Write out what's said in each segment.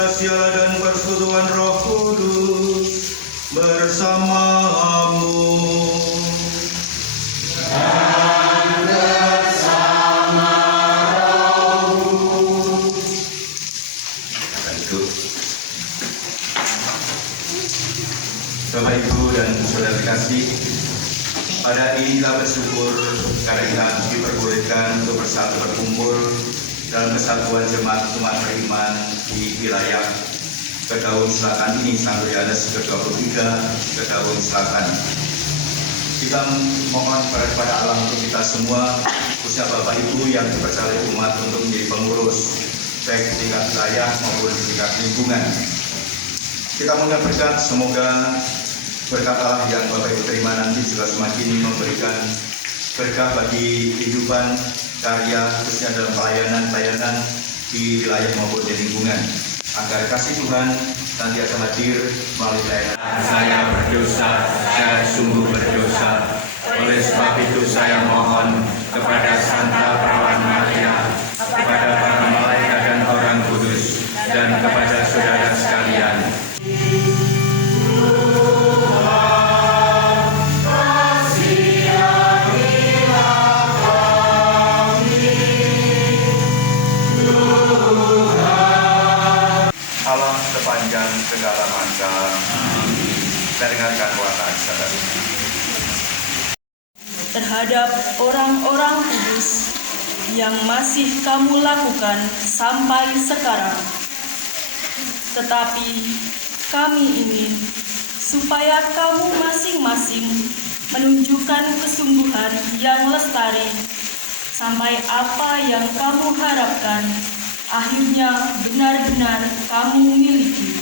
kasih Allah dan persekutuan Roh Kudus bersamamu. Bapak, Ibu, dan saudara kasih, pada ini kita bersyukur karena kita diperbolehkan untuk bersatu berkumpul dalam kesatuan jemaat umat beriman di wilayah Kedaung Selatan ini sampai Yohanes ke-23 Kedaung Selatan. Kita mohon kepada Allah untuk kita semua, khususnya Bapak Ibu yang dipercaya umat untuk menjadi pengurus baik di tingkat wilayah maupun di tingkat lingkungan. Kita mohon berkat, semoga berkat Allah yang Bapak Ibu terima nanti juga semakin memberikan berkah bagi kehidupan karya khususnya dalam pelayanan di wilayah maupun di lingkungan, agar kasih Tuhan nanti akan hadir melalui pelayanan. Saya berdosa, saya sungguh berdosa. Oleh sebab itu saya mohon kepada Santa Perawan Maria, kepada para malaikat dan orang kudus, dan kepada saudara sekalian. Allah sepanjang segala masa, dan dengarkan kuasa saudara. Terhadap orang-orang kudus yang masih kamu lakukan sampai sekarang. Tetapi kami ingin supaya kamu masing-masing menunjukkan kesungguhan yang lestari sampai apa yang kamu harapkan akhirnya benar-benar kamu miliki.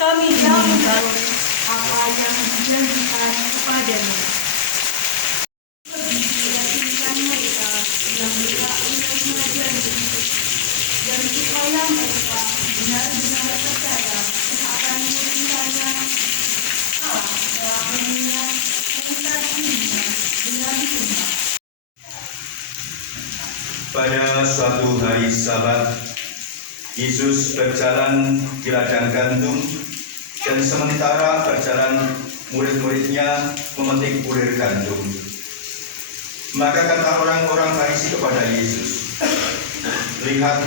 Kami ingin tahu apa yang dijanjikan kepadamu. Lebih meyakinkan mereka yang berhak untuk mengajari, dan supaya mereka benar-benar percaya akan murninya Allah dalam mengingat mengikat dirinya dengan sunnah. Pada suatu hari Sabat, Yesus berjalan di ladang gandum, dan sementara berjalan murid-muridnya memetik bulir gandum. Maka kata orang-orang Farisi kepada Yesus, "Lihat,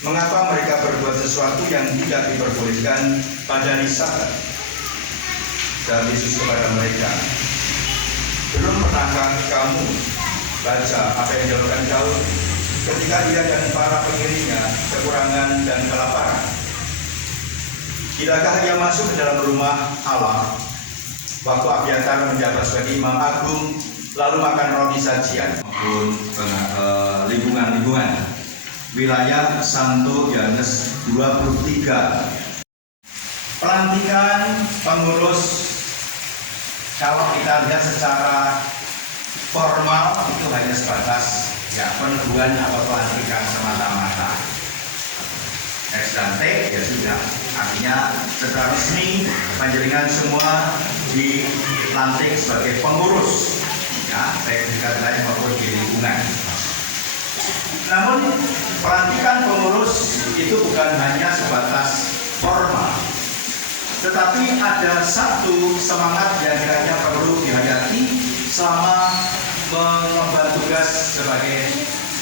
mengapa mereka berbuat sesuatu yang tidak diperbolehkan pada hari Sabat?" Dan Yesus kepada mereka, "Belum pernahkah kamu baca apa yang dilakukan Daud ketika ia dan para pengiringnya kekurangan dan kelaparan? Tidakkah ia masuk ke dalam rumah Allah waktu Abiatar menjabat sebagai imam agung, lalu makan roti sajian?" Maupun lingkungan-lingkungan wilayah Santo Yohanes 23. Pelantikan pengurus, kalau kita lihat secara formal itu hanya sebatas peneguhan atau pelantikan semata-mata. S dan T ya sudah, artinya secara resmi panjenengan semua dilantik sebagai pengurus, baik di wilayah maupun di lingkungan. Namun pelantikan pengurus itu bukan hanya sebatas formal, tetapi ada satu semangat yang kiranya perlu dihayati selama mengemban tugas sebagai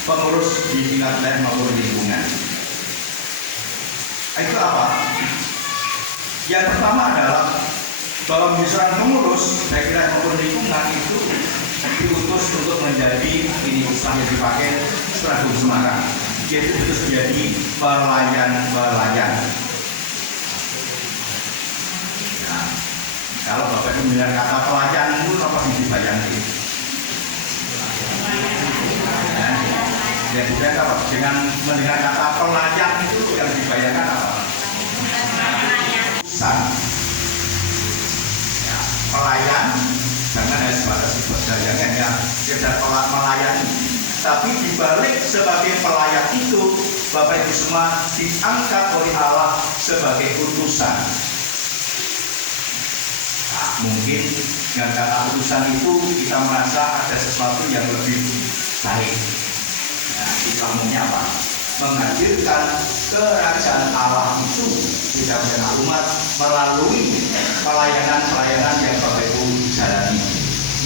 pengurus di tingkat wilayah maupun lingkungan. Itu apa? Yang pertama adalah bahwa misalnya pengurus baik wilayah maupun lingkungan itu diutus untuk menjadi, ini istilah yang dipakai setelah Bung Semarang, yaitu diutus menjadi pelayan-pelayan. Nah, kalau Bapak Ibu mendengar kata pelayan itu apa sih dibayangkan? Dan juga apa? Dengan mendengar kata pelayan itu yang dibayangkan apa? Pelayan, jangan hanya sebatas perdagangan ya, tidak melayani. Tapi dibalik sebagai pelayan itu, Bapak Ibu semua diangkat oleh Allah sebagai utusan. Nah, mungkin dengan kata utusan itu kita merasa ada sesuatu yang lebih baik. Nah, itu umumnya apa? menghadirkan kerajaan Allah itu di tengah umat melalui pelayanan-pelayanan yang Bapak Ibu jalani,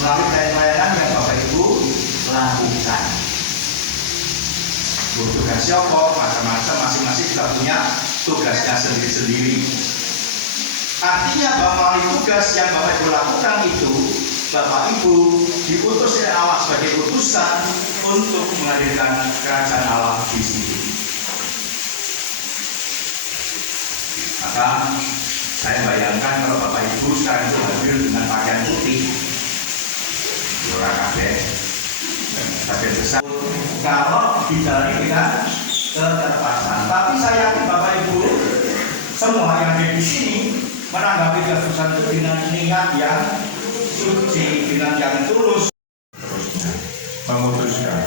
melalui pelayanan yang Bapak Ibu lakukan. Tugas siapa? Macam-macam, masing-masing juga punya tugasnya sendiri-sendiri. Artinya bahwa melalui tugas yang Bapak Ibu lakukan itu, Bapak Ibu diutus oleh Allah sebagai utusan untuk menghadirkan kerajaan Allah di sini. Maka saya bayangkan kalau Bapak Ibu sekarang itu hadir dengan pakaian putih, orang kabeh, pakaian besar. Kalau dijalani dengan keterpaksaan, tapi saya yakin Bapak Ibu semua yang ada di sini menanggapi keputusan itu dengan niat yang suci, dengan yang tulus. Memutuskan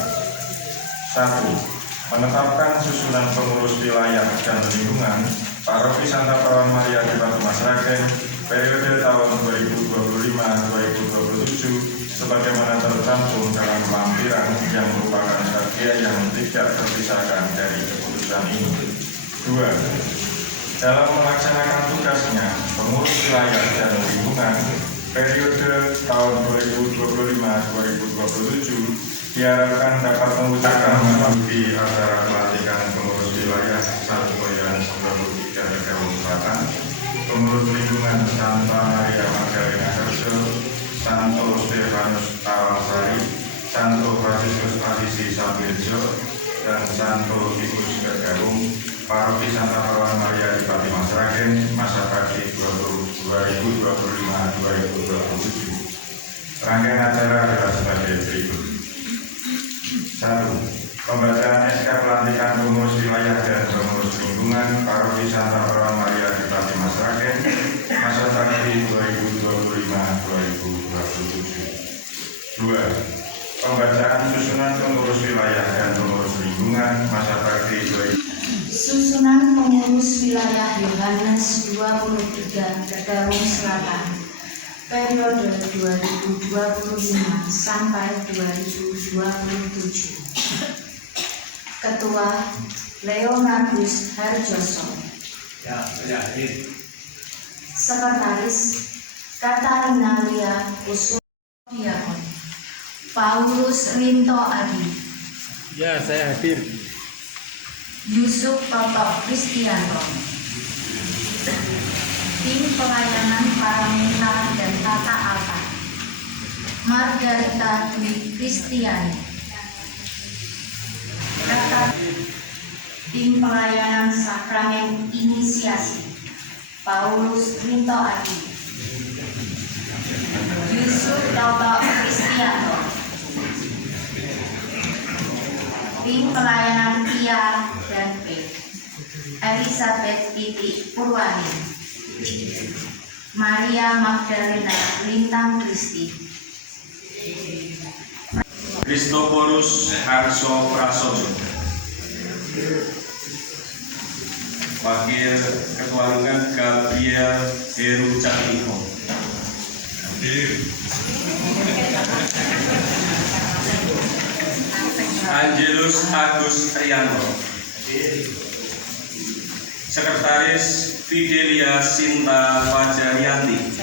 1. Menetapkan susunan pengurus wilayah dan lingkungan Paroki Santa Perawan Maria di Batu Masragen periode tahun 2025-2027 sebagaimana tercantum dalam lampiran yang merupakan bagian yang tidak terpisahkan dari keputusan ini. 2. Dalam melaksanakan tugasnya, pengurus wilayah dan lingkungan periode tahun 2025-2027 diharapkan dapat mewujudkan mengikuti acara pelantikan pengurus wilayah Santoyan 93 Tegawung Selatan, pengurus lingkungan Santa Maria Magdalena Kerso, Santo Stefanus Talasari, Santo Franciscus Asisi Sambiljo, dan Santo Tikus Tegawung, Paroki Santa Perawan Maria di Batu Masragen, masa bakti 2025-2027. Rangkaian acara adalah sebagai berikut. 1. Pembacaan SK pelantikan pengurus wilayah dan pengurus lingkungan Paroki Santa Perawan Maria di Batu Masragen, masa bakti 2025-2027. 2. Pembacaan susunan pengurus wilayah dan pengurus lingkungan masa bakti 2025. Susunan pengurus wilayah Yohanes 23 Tegawung Selatan periode 2025 sampai 2027. Ketua Leonardus Harjoso. Sekretaris Katarina Lia Usudiakon. Paulus Rinto Adi. Ya, saya hadir. Yusuf Toto Kristianto. Tim pelayanan Paramita dan Tata Alta, Margarita Dwi Kristiani. Tim pelayanan Sakramen Inisiasi, Paulus Rinto Adi, Yusuf Toto Kristianto. Tim pelayanan Tia dan P, Elizabeth Titi Purwani, Maria Magdalena Lintang Kristi, Kristoforus Harso Prasojo. Wakil Ketua Lingkungan Gabriel Heru Cakiko. Angelus Agus Rianto. Sekretaris Fidelia Sinta Fajarianti.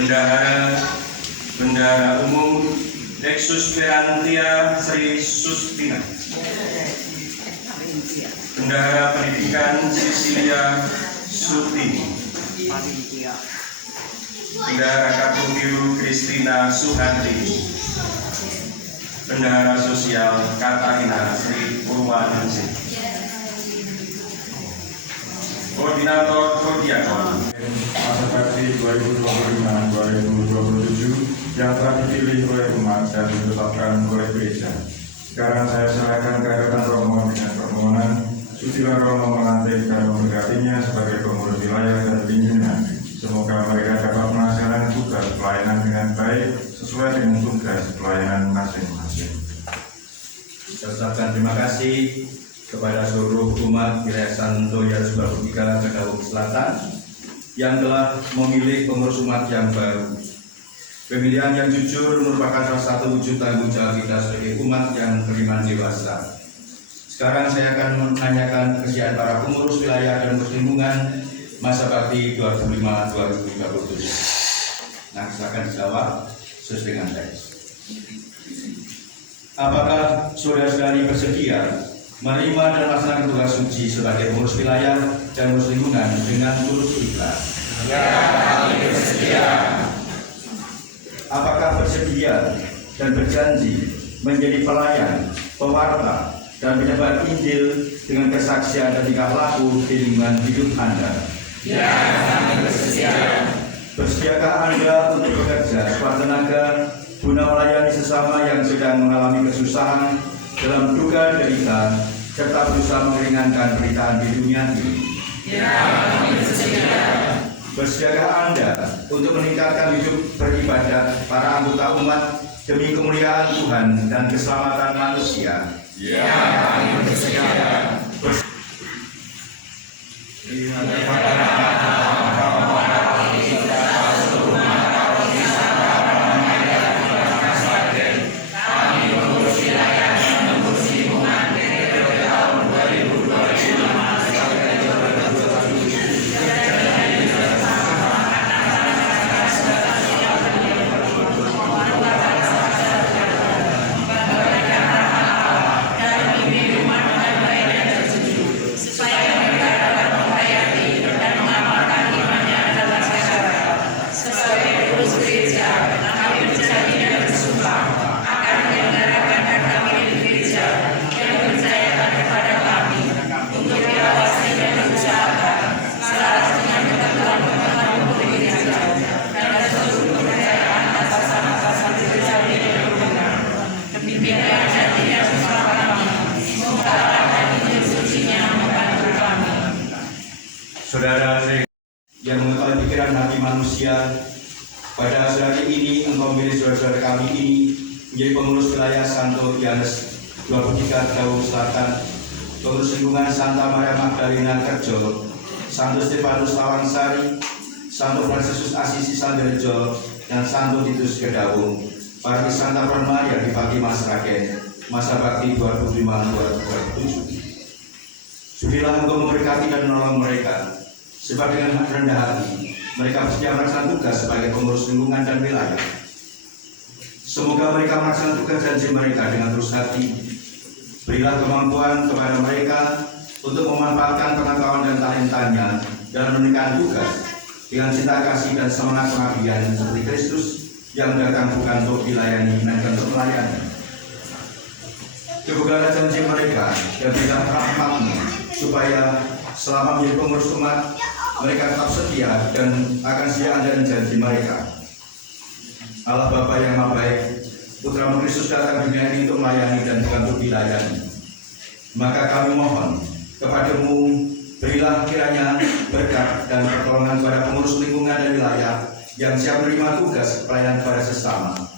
Bendahara Umum Lexus Perantia Sri Sustina. Bendahara Pendidikan Sisilia Sutini. Bendahara Kartu Biru Kristina Suhanti. Bendahara Sosial Katarina Sri Purwaningsih. Koordinator Kodiakon Masa bakti 2025-2027 yang telah dipilih oleh umat dan ditetapkan oleh gereja. Sekarang saya serahkan kehadiran Romo dengan permohonan sucilah Romo melantik dan memberkatinya sebagai pengurus wilayah dan lingkungan. Semoga mereka dapat melaksanakan tugas pelayanan dengan baik sesuai dengan tugas pelayanan masing-masing. Saya ucapkan terima kasih kepada seluruh umat wilayah Santo Yohanes 23 Tegawung Selatan yang telah memilih pengurus umat yang baru. Pemilihan yang jujur merupakan salah satu wujud tanggung jawab kita sebagai umat yang beriman dewasa. Sekarang saya akan menanyakan kesaksian para pengurus wilayah dan lingkungan masa bakti 2005-2037. Nah, silakan dijawab sesuai dengan teks. Apakah saudara-saudari bersedia menerima dan melaksanakan tugas suci sebagai pengurus wilayah dan pengurus lingkungan dengan tulus ikhlas? Ya, kami bersedia. Apakah bersedia dan berjanji menjadi pelayan, pewarta, dan penyebar Injil dengan kesaksian dan tingkah laku di lingkungan hidup Anda? Ya, kami bersedia. Bersediakah Anda untuk bekerja sekuat tenaga guna melayani sesama yang sedang mengalami kesusahan dalam duka derita serta berusaha meringankan penderitaan di dunia ini? Ya, kami bersedia. Bersediakah Anda untuk meningkatkan hidup beribadah para anggota umat demi kemuliaan Tuhan dan keselamatan manusia? Ya, kami bersedia. Saudara yang mengetahui pikiran hati manusia, pada hari ini engkau memilih saudara-saudara kami ini menjadi pengurus wilayah Santo Yohanes 23 Dawu Selatan, pengurus lingkungan Santa Maria Magdalena Kerjo, Santo Stefanus Lawangsari, Santo Fransiskus Asisi Sanderjo, dan Santo Titus Gedawung, Parti Santa Peran Maria di Fatima Sragen, masa bakti 2005-2007. Sudilah engkau memberkati dan menolong mereka, sebab dengan rendah hati mereka bersedia melaksanakan tugas sebagai pengurus lingkungan dan wilayah. Semoga mereka melaksanakan tugas janji mereka dengan tulus hati. Berilah kemampuan kepada mereka untuk memanfaatkan pengetahuan dan talentanya dalam menunaikan tugas dengan cinta kasih dan semangat pengabdian seperti Kristus yang datang bukan untuk dilayani, melainkan untuk melayani. Kebukalah janji mereka dan berilah rahmat-Mu supaya selama menjadi pengurus umat mereka tetap setia dan akan setia dan janji mereka. Allah Bapa yang Maha Baik, Putra Kristus datang di dunia ini untuk melayani dan bukan untuk dilayani. Maka kami mohon kepada-Mu, berilah kiranya berkat dan pertolongan kepada pengurus lingkungan dan wilayah yang siap menerima tugas pelayanan kepada sesama.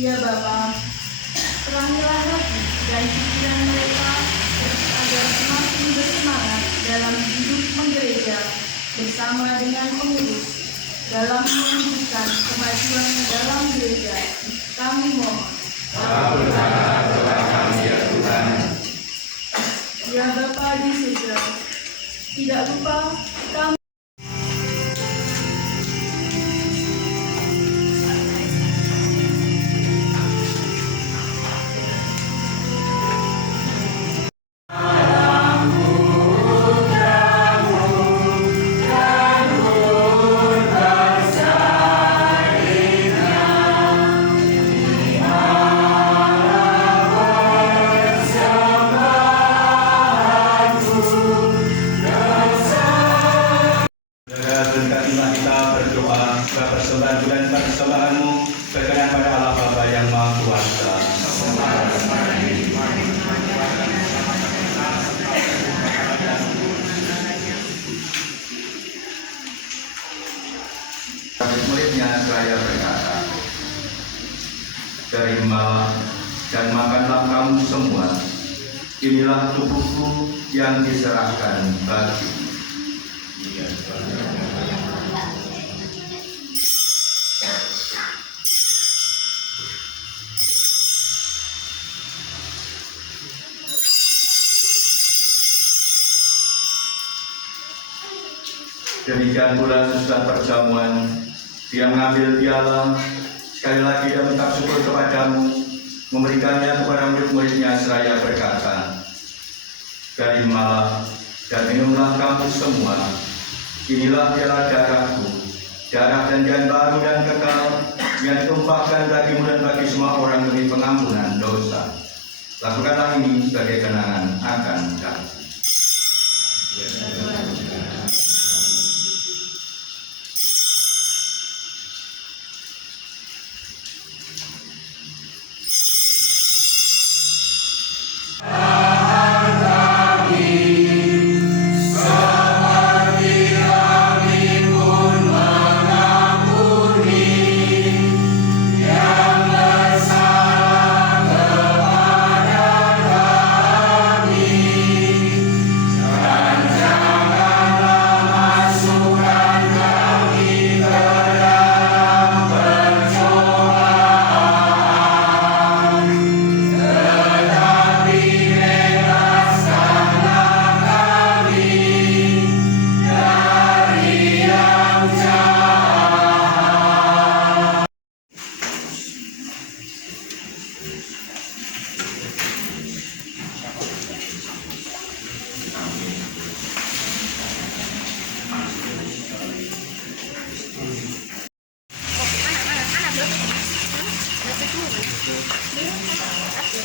Ya Bapa, terangilah hati dan pikiran mereka agar semakin bersemangat dalam hidup menggereja bersama dengan pengurus dalam mewujudkan kemajuan dalam gereja. Kami mohon. Kabulkanlah doa kami ya Tuhan. Ya Bapa di surga, tidak lupa kami Berkatilah kita berdoa supaya persembahan bulan persembahan-Mu berkenan pada Allah Bapa yang Maha Kuasa. Murid-muridnya seraya berkata, terimalah dan makanlah kamu semua. Inilah tubuhku yang diserahkan bagimu. Demikian pula sesudah perjamuan, dia mengambil piala, sekali lagi dia mengucap syukur kepadamu, memberikannya kepada murid-muridnya seraya berkata, terimalah dan minumlah kamu semua. Inilah piala darahku, darah janjian baru dan kekal yang ditumpahkan bagimu dan bagi semua orang demi pengampunan dosa. Lakukanlah ini sebagai kenangan akan kami.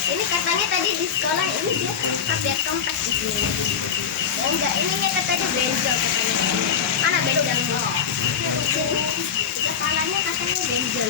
Ini katanya tadi di sekolah ini dia update kompas di sini. Ya enggak, ini katanya benjol katanya. Mana benjol? Kepalanya katanya benjol.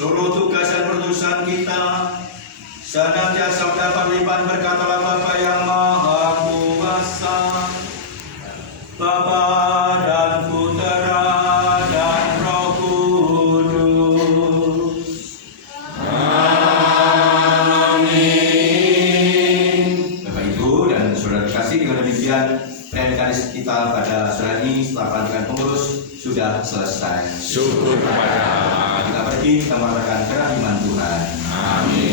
seluruh tugas dan perutusan kita senantiasa dapat lipat berkatalah Bapa yang Maha Kuasa, Bapa dan Putera dan Roh Kudus. Amin. Bapak Ibu dan saudara dikasih, dengan demikian perayaan kita pada sore ini setelah pelantikan pengurus sudah selesai. Syukur kepada Allah. Kita pergi, kita mengatakan kerahiman Tuhan. Amin.